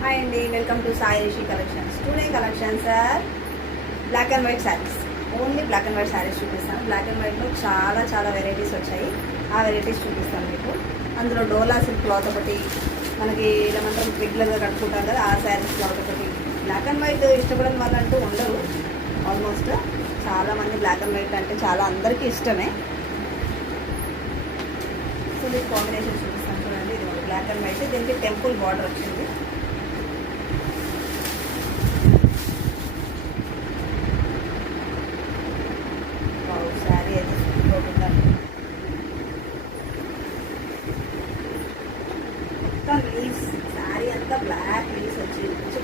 Hi అండి, welcome to Sai Rishi collections. Today collections are black and white saris. Only black and white saris చూపిస్తాను. Black and వైట్లో చాలా చాలా varieties వచ్చాయి. ఆ వెరైటీస్ చూపిస్తాను మీకు. అందులో డోలా సిల్క్ క్లాత్ ఒకటి, మనకి ఏమంటారు రెగ్యులర్గా కట్టుకుంటాం కదా ఆ శారీస్ క్లాత్ ఒకటి. బ్లాక్ అండ్ వైట్ ఇష్టపడని వాళ్ళంటూ ఉండరు. ఆల్మోస్ట్ చాలామంది బ్లాక్ అండ్ వైట్ అంటే చాలా అందరికీ ఇష్టమే. సో మీకు కాంబినేషన్ చూపిస్తాను చూడండి. ఇది బ్లాక్ అండ్ వైట్, దీనికి టెంపుల్ బార్డర్ వచ్చింది. శారీ అయితే చూసుకోకుండా మొత్తం లీవ్స్, శారీ అంతా బ్లాక్ లీవ్స్ వచ్చి మంచి